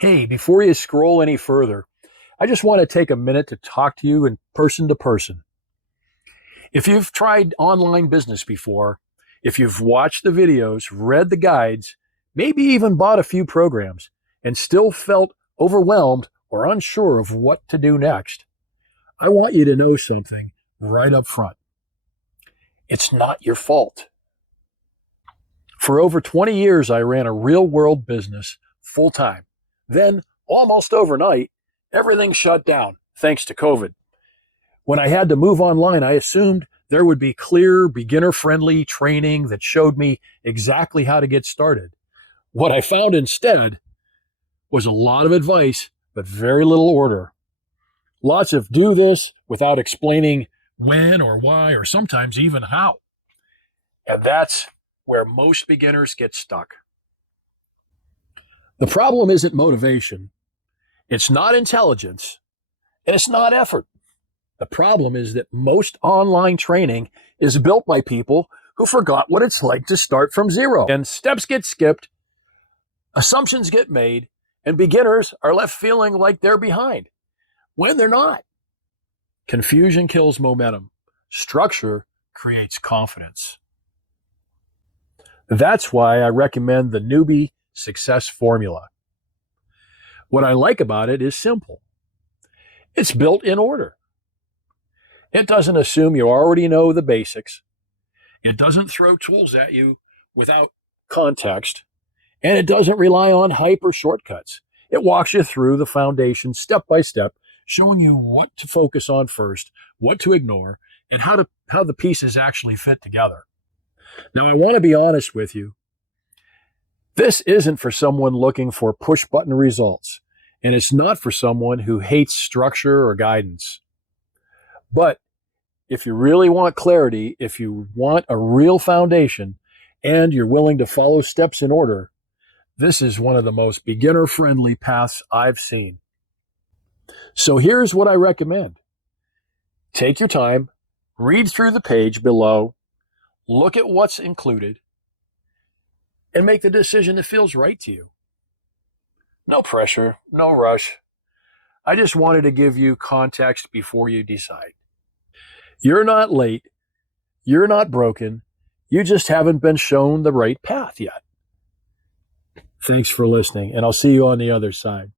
Hey, before you scroll any further, I just want to take a minute to talk to you in person to person. If you've tried online business before, if you've watched the videos, read the guides, maybe even bought a few programs, and still felt overwhelmed or unsure of what to do next, I want you to know something right up front. It's not your fault. For over 20 years, I ran a real world business full time. Then, almost overnight, everything shut down thanks to COVID. When I had to move online, I assumed there would be clear, beginner friendly training that showed me exactly how to get started. What I found instead was a lot of advice, but very little order. Lots of do this without explaining when or why, or sometimes even how. And that's where most beginners get stuck. The problem isn't motivation, it's not intelligence, and it's not effort. The problem is that most online training is built by people who forgot what it's like to start from zero. And steps get skipped, assumptions get made, and beginners are left feeling like they're behind when they're not. Confusion kills momentum. Structure creates confidence. That's why I recommend the Newbie Success Formula. What I like about it is simple. It's built in order. It doesn't assume you already know the basics. It doesn't throw tools at you without context. And it doesn't rely on hype or shortcuts. It walks you through the foundation step by step, showing you what to focus on first, what to ignore, and how the pieces actually fit together. Now, I want to be honest with you. This isn't for someone looking for push-button results, and it's not for someone who hates structure or guidance. But if you really want clarity, if you want a real foundation, and you're willing to follow steps in order, this is one of the most beginner-friendly paths I've seen. So here's what I recommend. Take your time, read through the page below, look at what's included, and make the decision that feels right to you. No pressure, no rush. I just wanted to give you context before you decide. You're not late. You're not broken. You just haven't been shown the right path yet. Thanks for listening, and I'll see you on the other side.